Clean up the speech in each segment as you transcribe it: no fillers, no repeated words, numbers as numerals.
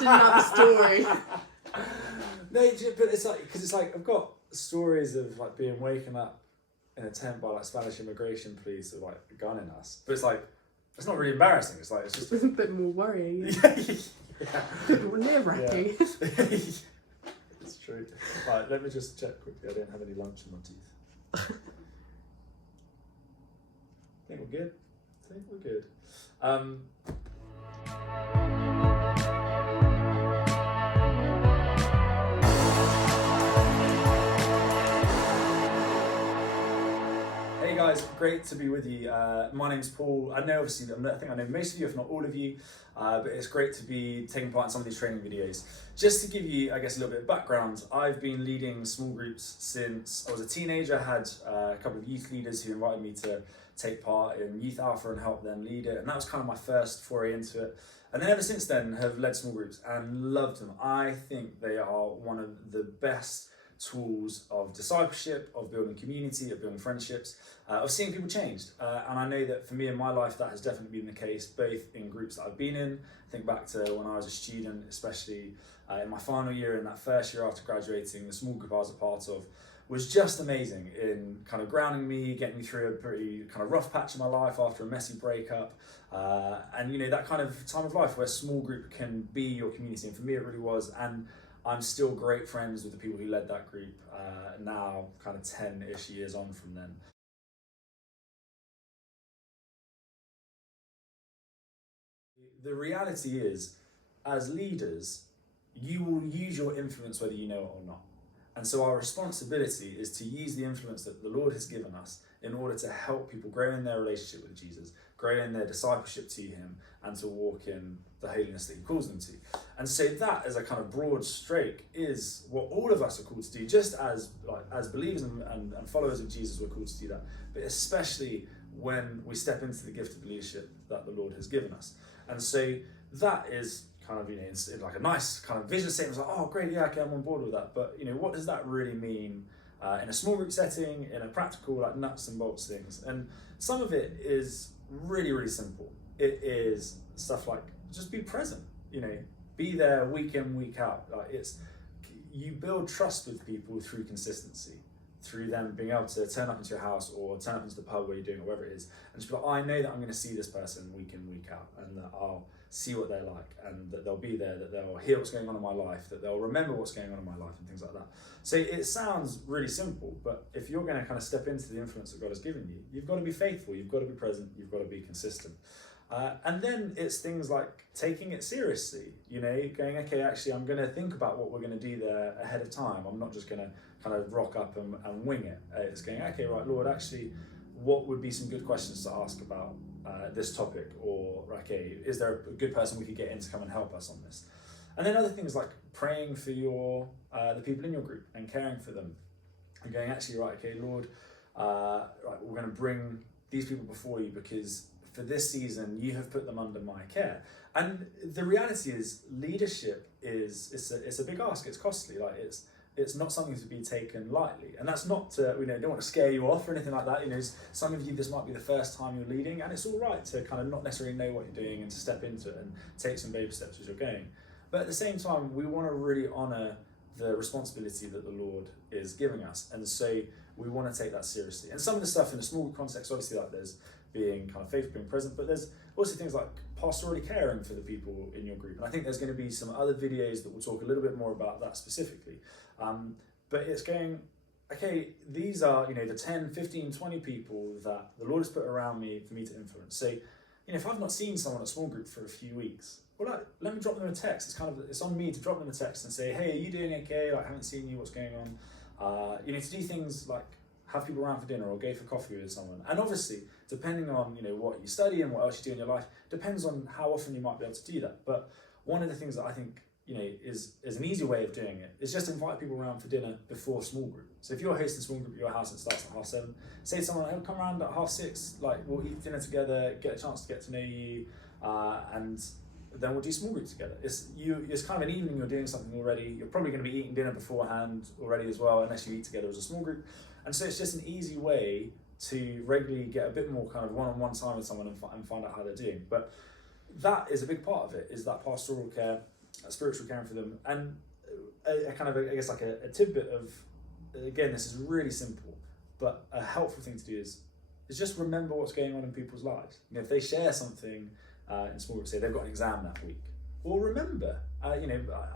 didn't have a story. No, but it's like, because it's like, I've got stories of like being waken up in a tent by like Spanish immigration police with like gunning us. But it's like, it's not really embarrassing. It's like, it's just It's a bit more worrying. yeah. A bit more nerve-wracking. It's true. Right, let me just check quickly. I don't have any lunch in my teeth. I think we're good. Hey guys, great to be with you. My name's Paul. I know obviously, I think I know most of you, if not all of you, but it's great to be taking part in some of these training videos. Just to give you, I guess, a little bit of background, I've been leading small groups since I was a teenager. I had a couple of youth leaders who invited me to take part in Youth Alpha and help them lead it, and that was kind of my first foray into it. And then ever since then have led small groups and loved them. I think they are one of the best tools of discipleship, of building community, of building friendships, of seeing people changed. And I know that for me in my life, that has definitely been the case, both in groups that I've been in. Think back to when I was a student, especially in my final year, in that first year after graduating, the small group I was a part of was just amazing in kind of grounding me, getting me through a pretty kind of rough patch in my life after a messy breakup. And you know, that kind of time of life where small group can be your community. And for me, it really was. And I'm still great friends with the people who led that group now, kind of 10-ish years on from then. The reality is, as leaders, you will use your influence whether you know it or not. And so our responsibility is to use the influence that the Lord has given us in order to help people grow in their relationship with Jesus, grow in their discipleship to Him, and to walk in the holiness that He calls them to. And so that, as a kind of broad stroke, is what all of us are called to do, just as believers and followers of Jesus, we're called to do that, but especially when we step into the gift of leadership that the Lord has given us. And so that is kind of, you know, it's like a nice kind of vision statement. It's like, oh great, yeah, okay, I'm on board with that. But you know, what does that really mean in a small group setting, in a practical, like nuts and bolts things? And some of it is really, really simple. It is stuff like just be present, you know, be there week in, week out. Like you build trust with people through consistency, through them being able to turn up into your house or turn up into the pub where you're doing or whatever it is, and just be like, I know that I'm going to see this person week in, week out, and that I'll see what they're like, and that they'll be there, that they'll hear what's going on in my life, that they'll remember what's going on in my life, and things like that. So it sounds really simple, but if you're going to kind of step into the influence that God has given you, you've got to be faithful, you've got to be present, you've got to be consistent. And then it's things like taking it seriously, you know, going, okay, actually, I'm going to think about what we're going to do there ahead of time. I'm not just going to kind of rock up and wing it. It's going, okay, right, Lord, actually, what would be some good questions to ask about this topic? Or, okay, is there a good person we could get in to come and help us on this? And then other things like praying for the people in your group and caring for them. And going, actually, right, okay, Lord, right, we're going to bring these people before you because for this season, you have put them under my care. And the reality is, leadership it's a big ask. It's costly. Like it's not something to be taken lightly. And that's not to, you know, don't want to scare you off or anything like that. You know, some of you, this might be the first time you're leading, and it's all right to kind of not necessarily know what you're doing and to step into it and take some baby steps as you're going. But at the same time, we want to really honor the responsibility that the Lord is giving us. And so we want to take that seriously. And some of the stuff in a small context, obviously, like there's being kind of faithful, being present, but there's also things like pastorally caring for the people in your group. And I think there's going to be some other videos that will talk a little bit more about that specifically. But it's going, okay, these are, you know, the 10, 15, 20 people that the Lord has put around me for me to influence. So, you know, if I've not seen someone at small group for a few weeks, well, let me drop them a text. It's on me to drop them a text and say, hey, are you doing okay? Like, I haven't seen you, what's going on? You know, to do things like have people around for dinner or go for coffee with someone. And obviously, depending on, you know, what you study and what else you do in your life, depends on how often you might be able to do that. But one of the things that I think, you know, is an easy way of doing it is just invite people around for dinner before small group. So if you're hosting small group at your house and it starts at 7:30, say to someone, oh, come around at 6:30, like we'll eat dinner together, get a chance to get to know you, and then we'll do small group together. It's kind of an evening, you're doing something already. You're probably going to be eating dinner beforehand already as well, unless you eat together as a small group. And so it's just an easy way to regularly get a bit more kind of one-on-one time with someone and find out how they're doing. But that is a big part of it, is that pastoral care, spiritual caring for them, and a kind of I guess like a tidbit of, again, this is really simple, but a helpful thing to do is just remember what's going on in people's lives. You know, if they share something in small groups, say they've got an exam that week, or remember.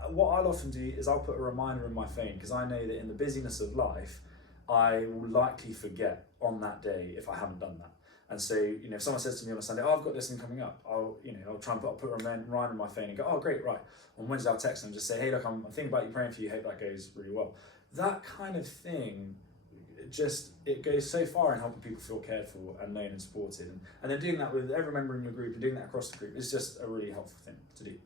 What I'll often do is I'll put a reminder in my phone, because I know that in the busyness of life, I will likely forget on that day if I haven't done that. And so, if someone says to me on a Sunday, "Oh, I've got this thing coming up," I'll put a reminder in my phone and go, "Oh, great, right." On Wednesday, I'll text them and just say, "Hey, look, I'm thinking about you, praying for you. Hope that goes really well." That kind of thing, it goes so far in helping people feel cared for and known and supported. And then doing that with every member in your group and doing that across the group is just a really helpful thing to do.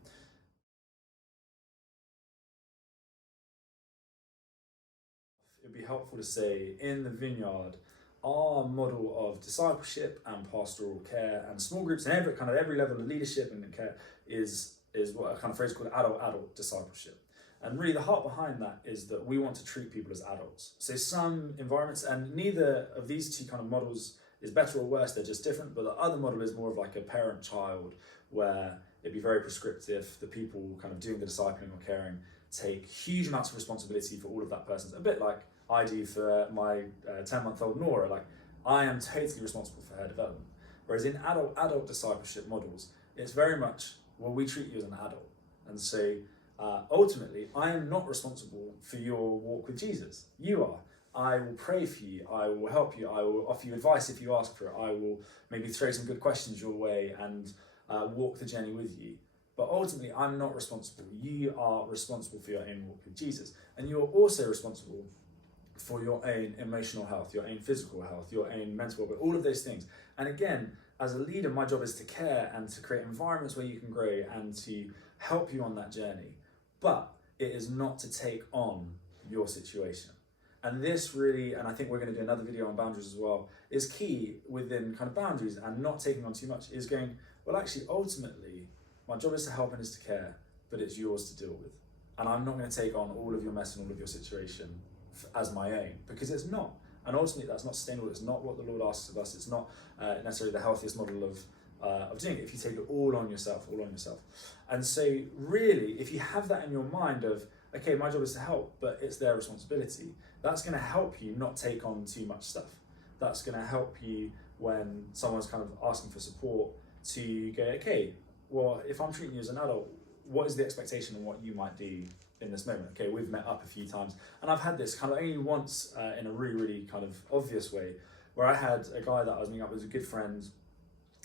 It'd be helpful to say, in the Vineyard, our model of discipleship and pastoral care and small groups and every level of leadership and care is what a kind of phrase called adult discipleship. And really the heart behind that is that we want to treat people as adults. So some environments, and neither of these two kind of models is better or worse, they're just different, but the other model is more of like a parent-child, where it'd be very prescriptive. The people kind of doing the discipling or caring take huge amounts of responsibility for all of that person's, a bit like I do for my 10-month-old Nora. Like, I am totally responsible for her development. Whereas in adult discipleship models, it's very much, well, we treat you as an adult. And so ultimately, I am not responsible for your walk with Jesus. You are. I will pray for you. I will help you. I will offer you advice if you ask for it. I will maybe throw some good questions your way and walk the journey with you. But ultimately, I'm not responsible. You are responsible for your own walk with Jesus. And you're also responsible for your own emotional health, your own physical health, your own mental well-being, all of those things. And again, as a leader, my job is to care and to create environments where you can grow and to help you on that journey. But it is not to take on your situation. And this really, and I think we're going to do another video on boundaries as well, is key within kind of boundaries and not taking on too much, is going, well, actually, ultimately, my job is to help and is to care, but it's yours to deal with. And I'm not going to take on all of your mess and all of your situation as my own, because it's not. And ultimately, that's not sustainable. It's not what the Lord asks of us. It's not necessarily the healthiest model of doing it, if you take it all on yourself. And so really, if you have that in your mind of, okay, my job is to help, but it's their responsibility, that's going to help you not take on too much stuff. That's going to help you when someone's kind of asking for support to go, okay, well, if I'm treating you as an adult, what is the expectation and what you might do in this moment? Okay, we've met up a few times, and I've had this kind of only once in a really, really kind of obvious way, where I had a guy that I was meeting up with, a good friend,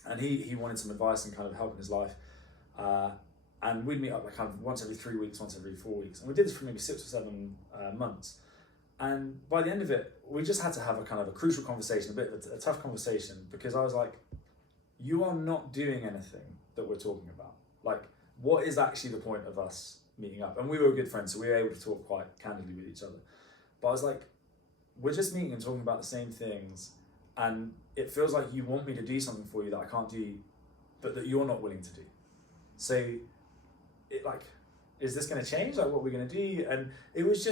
and he wanted some advice and kind of help in his life. And we'd meet up like kind of once every 3 weeks, once every 4 weeks. And we did this for maybe 6 or 7 months. And by the end of it, we just had to have a kind of a crucial conversation, a bit of a tough conversation, because I was like, you are not doing anything that we're talking about. Like, what is actually the point of us meeting up? And we were good friends, so we were able to talk quite candidly with each other. But I was like, we're just meeting and talking about the same things, and it feels like you want me to do something for you that I can't do, but that you're not willing to do. So, is this going to change? Like, what are we going to do? And it was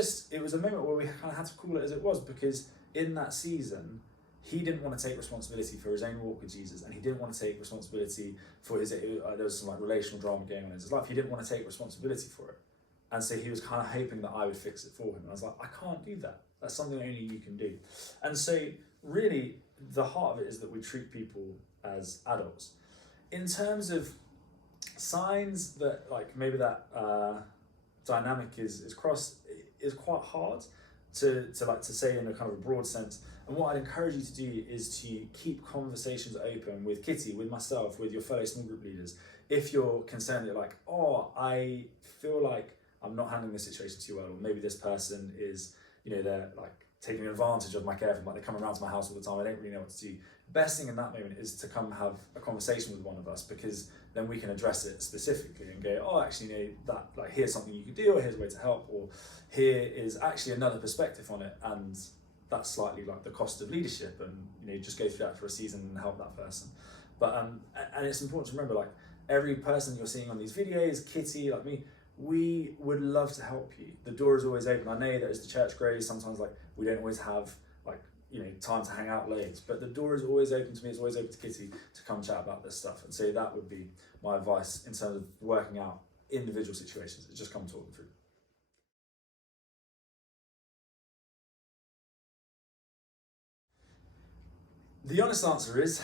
a moment where we kind of had to call it as it was, because in that season, he didn't want to take responsibility for his own walk with Jesus, and he didn't want to take responsibility for his, there was some like relational drama going on in his life. He didn't want to take responsibility for it. And so he was kind of hoping that I would fix it for him. And I was like, I can't do that. That's something only you can do. And so really, the heart of it is that we treat people as adults. In terms of signs that like maybe that dynamic is crossed, is quite hard to say in a kind of a broad sense. And what I'd encourage you to do is to keep conversations open with Kitty, with myself, with your fellow small group leaders. If you're concerned, you're like, oh, I feel like I'm not handling this situation too well, or maybe this person is, they're like taking advantage of my care, like they come around to my house all the time, I don't really know what to do. Best thing in that moment is to come have a conversation with one of us, because then we can address it specifically and go, oh, actually, that like here's something you could do, or here's a way to help, or here is actually another perspective on it, and that's slightly like the cost of leadership, and just go through that for a season and help that person. But and it's important to remember, like, every person you're seeing on these videos, Kitty, like me, we would love to help you. The door is always open. I know that as the church grows, sometimes like we don't always have time to hang out late, but the door is always open to me. It's always open to Kitty to come chat about this stuff. And so that would be my advice in terms of working out individual situations. It's just come talking through. The honest answer is,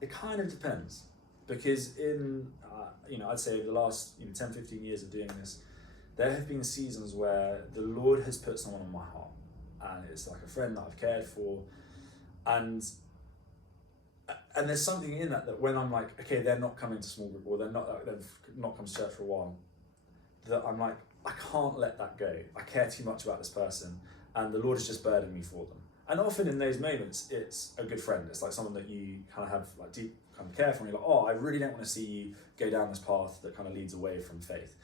it kind of depends, because in I'd say over the last 10, 15 years of doing this, there have been seasons where the Lord has put someone on my heart, and it's like a friend that I've cared for, and there's something in that when I'm like, okay, they're not coming to small group, or they've not come to church for a while, that I'm like, I can't let that go. I care too much about this person, and the Lord has just burdened me for them. And often in those moments, it's a good friend. It's like someone that you kind of have like deep kind of care for, and you're like, oh, I really don't want to see you go down this path that kind of leads away from faith.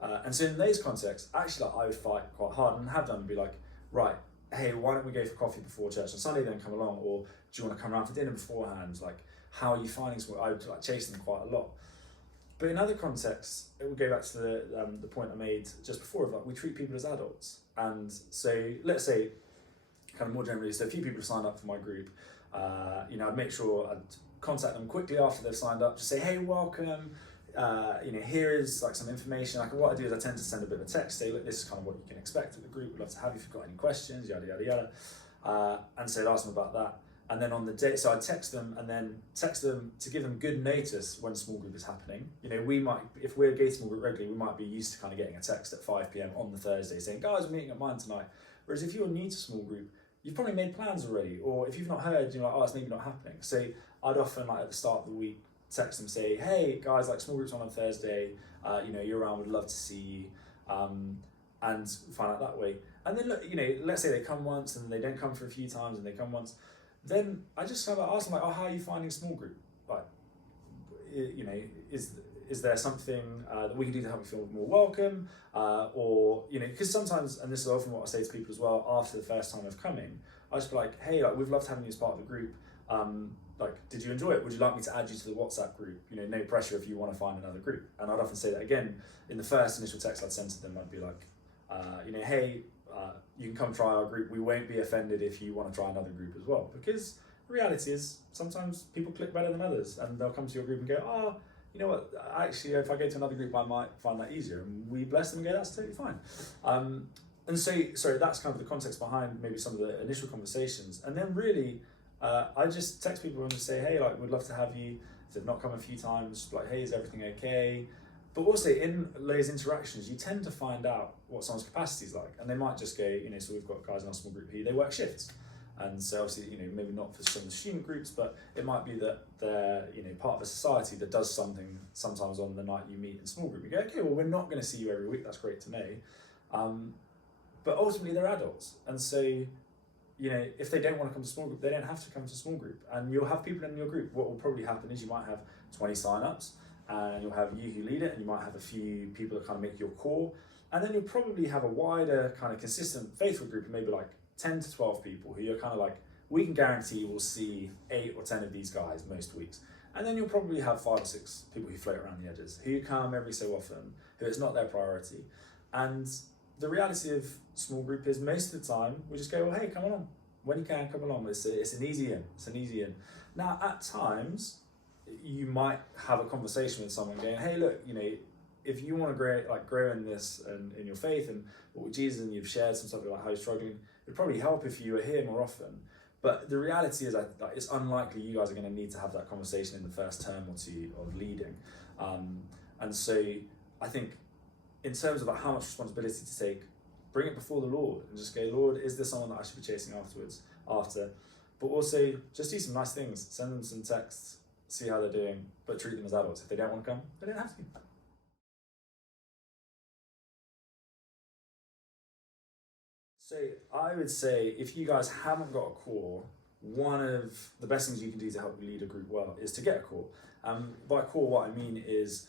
And so in those contexts, actually, like, I would fight quite hard, and have done, and be like, right, hey, why don't we go for coffee before church on Sunday, then come along, or do you want to come around for dinner beforehand? Like, how are you finding school? I would like chase them quite a lot. But in other contexts, it would go back to the point I made just before of like, we treat people as adults. And so let's say, kind of more generally, so a few people have signed up for my group. I'd make sure I'd contact them quickly after they've signed up to say, hey, welcome. Here is like some information. Like, what I do is I tend to send a bit of a text, say, look, this is kind of what you can expect of the group. We'd love to have you if you've got any questions, yada, yada, yada. And so I'd ask them about that. And then on the day, so I'd text them to give them good notice when small group is happening. We might, if we're gated small group regularly, we might be used to kind of getting a text at 5 p.m. on the Thursday saying, guys, we're meeting at mine tonight. Whereas if you're new to small group, you've probably made plans already, or if you've not heard, you're like, oh, it's maybe not happening. So I'd often, like, at the start of the week, text them, say, hey guys, like, small group's on Thursday, you're around, would love to see you, and find out that way. And then look, let's say they come once and they don't come for a few times, and they come once, then I just kind of ask them, like, oh, how are you finding small group? Like, is there something that we can do to help you feel more welcome? Or, because sometimes, and this is often what I say to people as well, after the first time of coming, I just be like, hey, like, we've loved having you as part of the group. Like, did you enjoy it? Would you like me to add you to the WhatsApp group? No pressure if you want to find another group. And I'd often say that again, in the first initial text I'd send to them, I'd be like, hey, you can come try our group. We won't be offended if you want to try another group as well. Because the reality is, sometimes people click better than others, and they'll come to your group and go, oh, you know what, actually, if I go to another group, I might find that easier. And we bless them and go, that's totally fine. And so, sorry, that's kind of the context behind maybe some of the initial conversations. And then really, I just text people and just say, hey, like, we'd love to have you. If they've not come a few times, like, hey, is everything okay? But also in those interactions, you tend to find out what someone's capacity is like. And they might just go, so we've got guys in our small group who they work shifts. And so obviously, maybe not for some of the student groups, but it might be that they're, part of a society that does something sometimes on the night you meet in small group. You go, okay, well, we're not going to see you every week. That's great to know. But ultimately, they're adults. And so, if they don't want to come to small group, they don't have to come to small group. And you'll have people in your group. What will probably happen is you might have 20 sign-ups, and you'll have you who lead it, and you might have a few people that kind of make your core. And then you'll probably have a wider kind of consistent faithful group of maybe like 10 to 12 people who you're kind of like, we can guarantee we'll see 8 or 10 of these guys most weeks. And then you'll probably have 5 or 6 people who float around the edges, who come every so often, who it's not their priority. And the reality of small group is most of the time, we just go, well, hey, come along. When you can, come along. It's an easy in. It's an easy in. Now, at times, you might have a conversation with someone going, hey, look, if you want to grow in this and in your faith and with Jesus, and you've shared some stuff about how you're struggling, it'd probably help if you were here more often. But the reality is that it's unlikely you guys are going to need to have that conversation in the first term or two of leading. And so I think in terms of how much responsibility to take, bring it before the Lord and just go, Lord, is there someone that I should be chasing after? But also just do some nice things, send them some texts, see how they're doing, but treat them as adults. If they don't want to come, they don't have to. So I would say if you guys haven't got a core, one of the best things you can do to help you lead a group well is to get a core. By core, what I mean is,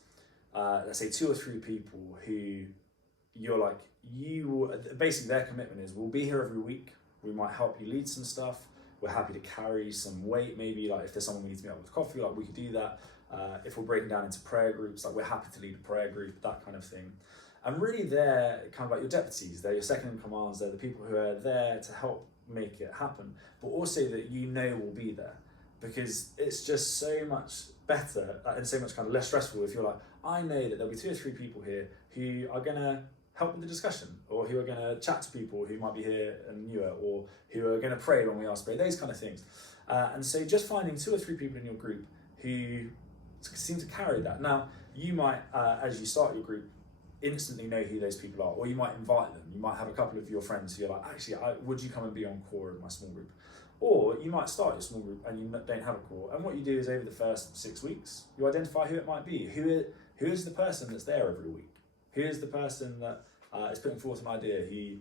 let's say 2 or 3 people who you're like, basically their commitment is, we'll be here every week. We might help you lead some stuff. We're happy to carry some weight. Maybe like if there's someone we need to meet up with coffee, like we could do that. If we're breaking down into prayer groups, like we're happy to lead a prayer group, that kind of thing. And really they're kind of like your deputies, they're your second in commands, they're the people who are there to help make it happen, but also that will be there. Because it's just so much better and so much kind of less stressful if you're like, I know that there'll be 2 or 3 people here who are going to help with the discussion, or who are going to chat to people who might be here and newer, or who are going to pray when we ask to pray, those kind of things. And so just finding 2 or 3 people in your group who seem to carry that. Now, you might, as you start your group, instantly know who those people are, or you might invite them. You might have a couple of your friends who are like, actually, would you come and be on core of my small group? Or you might start your small group and you don't have a core, and what you do is over the first 6 weeks, you identify who it might be. Who is the person that's there every week? Who is the person that is putting forth an idea, who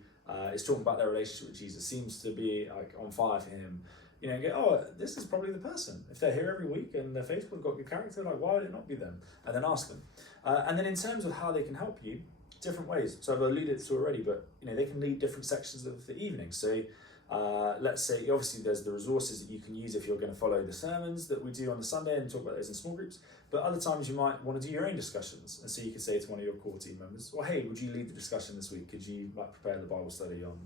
is talking about their relationship with Jesus, seems to be like on fire for him? You know, go, oh, this is probably the person. If they're here every week and they're faithful, got good character, like, why would it not be them? And then ask them. And then in terms of how they can help you, different ways. So I've alluded to already, but you know, they can lead different sections of the evening. So let's say, obviously there's the resources that you can use if you're going to follow the sermons that we do on the Sunday and talk about those in small groups. But other times you might want to do your own discussions. And so you could say to one of your core team members, well, hey, would you lead the discussion this week? Could you like prepare the Bible study on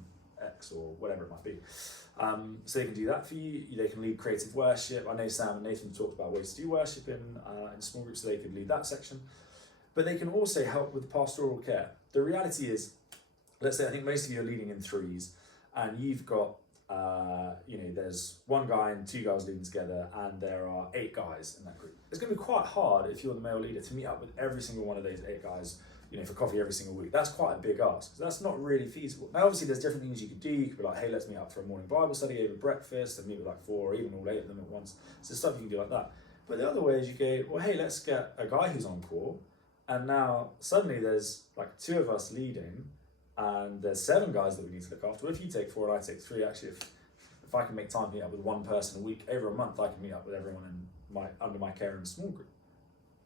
X or whatever it might be? So they can do that for you. They can lead creative worship. I know Sam and Nathan talked about ways to do worship in small groups, so they could lead that section. But they can also help with pastoral care. The reality is, let's say I think most of you are leading in 3s, and you've got, there's 1 guy and 2 girls leading together, and there are 8 guys in that group. It's going to be quite hard if you're the male leader to meet up with every single one of those 8 guys, for coffee every single week. That's quite a big ask. So that's not really feasible. Now, obviously, there's different things you could do. You could be like, hey, let's meet up for a morning Bible study over breakfast, and meet with like 4 or even all 8 of them at once. So stuff you can do like that. But the other way is you go, well, hey, let's get a guy who's on call, and now suddenly there's like 2 of us leading, and there's 7 guys that we need to look after. Well, if you take 4 and I take 3, actually, if I can make time to meet up with 1 person a week over a month, I can meet up with everyone under my care in a small group.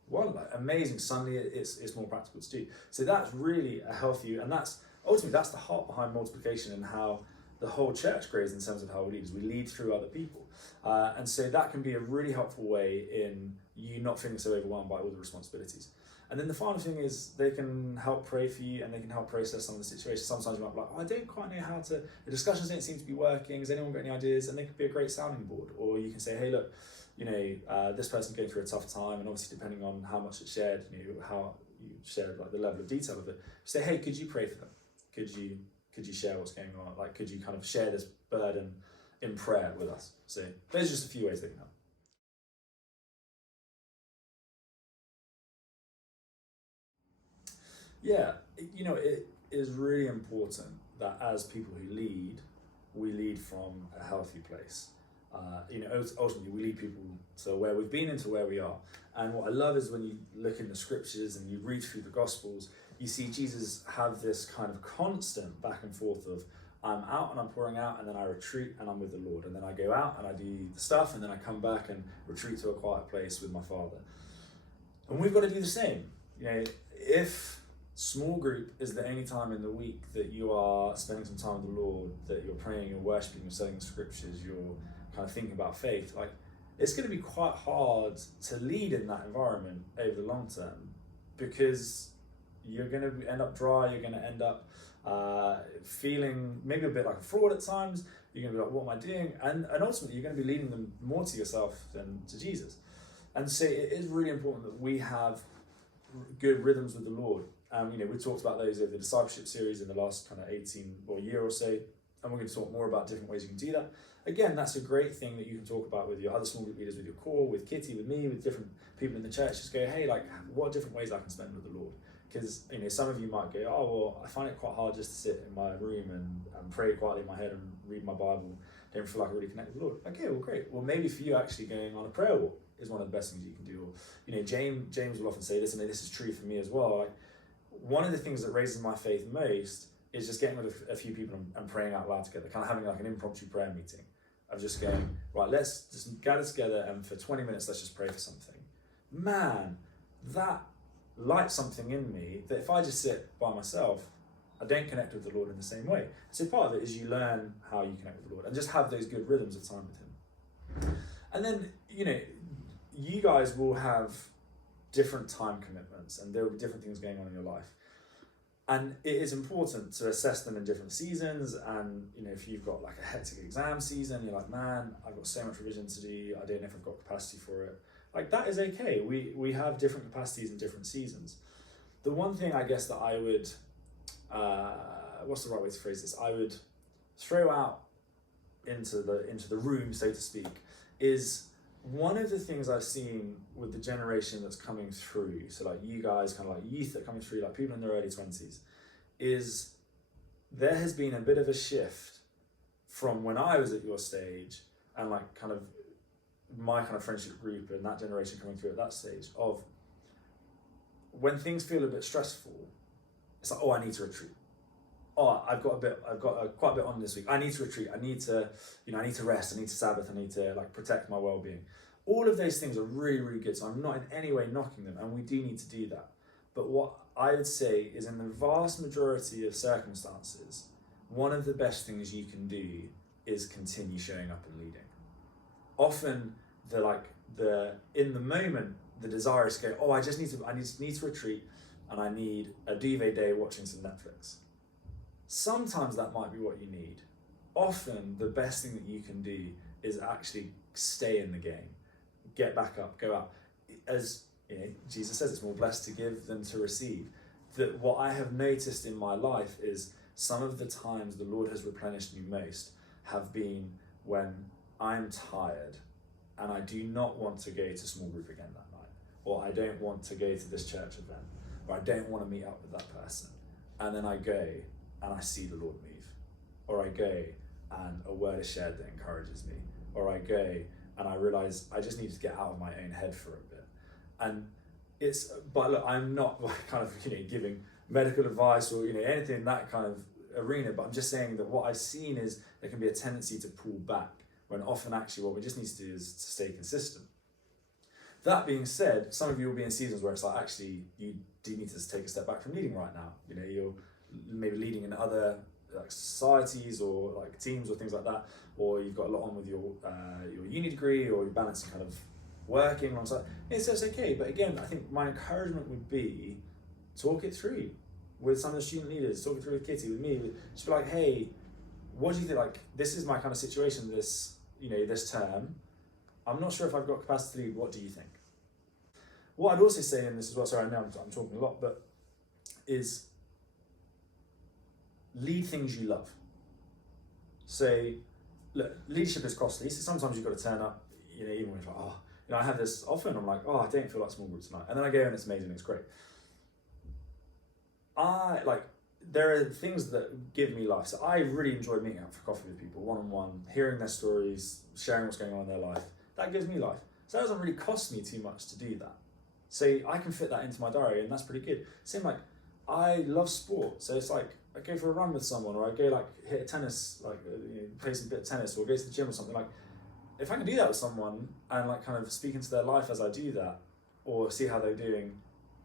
Well, amazing. Suddenly it's more practical to do. So that's really a healthy, and that's ultimately that's the heart behind multiplication and how the whole church grows in terms of how we lead. Is we lead through other people, and so that can be a really helpful way in you not feeling so overwhelmed by all the responsibilities. And then the final thing is they can help pray for you, and they can help process some of the situations. Sometimes you might be like, oh, I don't quite know how to, the discussions don't seem to be working. Has anyone got any ideas? And they could be a great sounding board. Or you can say, hey, look, this person's going through a tough time, and obviously depending on how much it's shared, how you shared like the level of detail of it, say, hey, could you pray for them? Could you share what's going on? Like, could you kind of share this burden in prayer with us? So those are just a few ways they can help. Yeah, it is really important that as people who lead, we lead from a healthy place. Ultimately we lead people to where we've been and to where we are. And what I love is when you look in the scriptures and you read through the Gospels, you see Jesus have this kind of constant back and forth of, I'm out and I'm pouring out, and then I retreat and I'm with the Lord, and then I go out and I do the stuff, and then I come back and retreat to a quiet place with my Father. And we've got to do the same. If small group is the only time in the week that you are spending some time with the Lord, that you're praying, you're worshiping, you're studying the scriptures, you're kind of thinking about faith, like, it's going to be quite hard to lead in that environment over the long term, because you're going to end up dry, you're going to end up feeling maybe a bit like a fraud at times. You're going to be like, what am I doing? And ultimately you're going to be leading them more to yourself than to Jesus. And so it is really important that we have good rhythms with the Lord. We talked about those over the discipleship series in the last kind of 18 or year or so, and we're going to talk more about different ways you can do that. Again, that's a great thing that you can talk about with your other small group leaders, with your core, with Kitty, with me, with different people in the church. Just go, hey, like, what different ways I can spend with the Lord? Because some of you might go, oh, well, I find it quite hard just to sit in my room and pray quietly in my head and read my Bible. Don't feel like I really connect with the Lord. Okay, well, great. Well, maybe for you, actually going on a prayer walk is one of the best things you can do. Or, James will often say this, and this is true for me as well. Like, one of the things that raises my faith most is just getting with a few people and praying out loud together, kind of having like an impromptu prayer meeting of just going, right, let's just gather together and for 20 minutes, let's just pray for something. Man, that lights something in me that if I just sit by myself, I don't connect with the Lord in the same way. So part of it is you learn how you connect with the Lord and just have those good rhythms of time with Him. And then, you guys will have different time commitments, and there will be different things going on in your life. And it is important to assess them in different seasons. And, if you've got like a hectic exam season, you're like, man, I've got so much revision to do. I don't know if I've got capacity for it. Like, that is okay. We have different capacities in different seasons. The one thing I guess that I would, what's the right way to phrase this? I would throw out into the room, so to speak, is one of the things I've seen with the generation that's coming through, so like you guys, kind of like youth that are coming through, like people in their early 20s, is there has been a bit of a shift from when I was at your stage and like kind of my kind of friendship group and that generation coming through at that stage of when things feel a bit stressful, it's like, oh, I need to retreat. Oh, I've got quite a bit on this week. I need to retreat. I need to rest. I need to Sabbath. I need to like protect my well-being. All of those things are really, really good. So I'm not in any way knocking them, and we do need to do that. But what I would say is, in the vast majority of circumstances, one of the best things you can do is continue showing up and leading. Often, in the moment, the desire is to go, oh, I need to retreat, and I need a duvet day watching some Netflix. Sometimes that might be what you need. Often, the best thing that you can do is actually stay in the game, get back up, go out. As you know, Jesus says, it's more blessed to give than to receive. That what I have noticed in my life is some of the times the Lord has replenished me most have been when I'm tired and I do not want to go to small group again that night, or I don't want to go to this church event, or I don't want to meet up with that person. And then I go and I see the Lord move, or I go and a word is shared that encourages me, or I go and I realize I just need to get out of my own head for a bit. And but look, I'm not like kind of giving medical advice or anything in that kind of arena, but I'm just saying that what I've seen is there can be a tendency to pull back when often actually what we just need to do is to stay consistent. That being said, some of you will be in seasons where it's like, actually, you do need to take a step back from leading right now. You're maybe leading in other like societies or like teams or things like that, or you've got a lot on with your uni degree, or you're balancing kind of working alongside. It's okay, but again, I think my encouragement would be talk it through with some of the student leaders, talk it through with Kitty, with me. Just be like, hey, what do you think? Like, this is my kind of situation this term. I'm not sure if I've got capacity to lead. What do you think? What I'd also say in this as well, sorry, I know I'm talking a lot, but is lead things you love. So, look, leadership is costly. So sometimes you've got to turn up, even when it's like, I have this often, I'm like, I don't feel like small group tonight. And then I go and it's amazing, it's great. There are things that give me life. So I really enjoy meeting out for coffee with people, one-on-one, hearing their stories, sharing what's going on in their life. That gives me life. So that doesn't really cost me too much to do that. So I can fit that into my diary, and that's pretty good. Same like, I love sport. So it's like, I go for a run with someone, or I go like hit a tennis, play some bit of tennis, or go to the gym or something. Like, if I can do that with someone and like kind of speak into their life as I do that, or see how they're doing,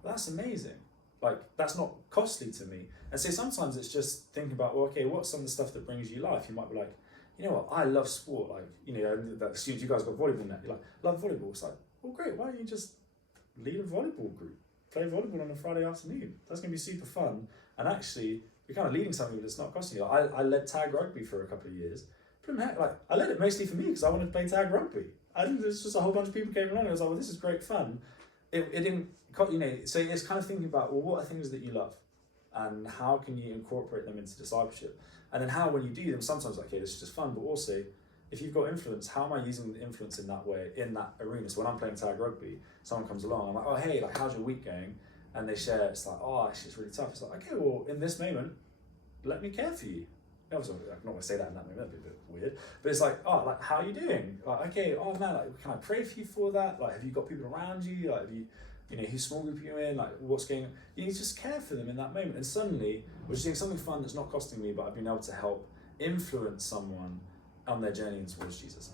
that's amazing. Like, that's not costly to me. And so sometimes it's just thinking about, well, okay, what's some of the stuff that brings you life? You might be like, you know what, I love sport. Like, that students, you guys got volleyball net. You're like, love volleyball. It's like, well, great. Why don't you just lead a volleyball group? Play volleyball on a Friday afternoon. That's going to be super fun. And actually, you're kind of leading something that's not costing you. Like, I led tag rugby for a couple of years. But I led it mostly for me because I wanted to play tag rugby. I think there's just a whole bunch of people came along and I was like, well, this is great fun. It didn't, so it's kind of thinking about, well, what are things that you love? And how can you incorporate them into discipleship? And then how, when you do them, sometimes like, okay, this is just fun, but also, if you've got influence, how am I using the influence in that way, in that arena? So when I'm playing tag rugby, someone comes along, I'm like, oh, hey, like, how's your week going? And they share, it's like, oh, it's really tough. It's like, okay, well, in this moment, let me care for you. Obviously, I'm not going to say that in that moment, that'd be a bit weird. But it's like, oh, like, how are you doing? Like, okay, oh man, like, can I pray for you for that? Like, have you got people around you? Like, have you, whose small group are you in? Like, what's going on? You need to just care for them in that moment. And suddenly, we're just doing something fun that's not costing me, but I've been able to help influence someone on their journey towards Jesus.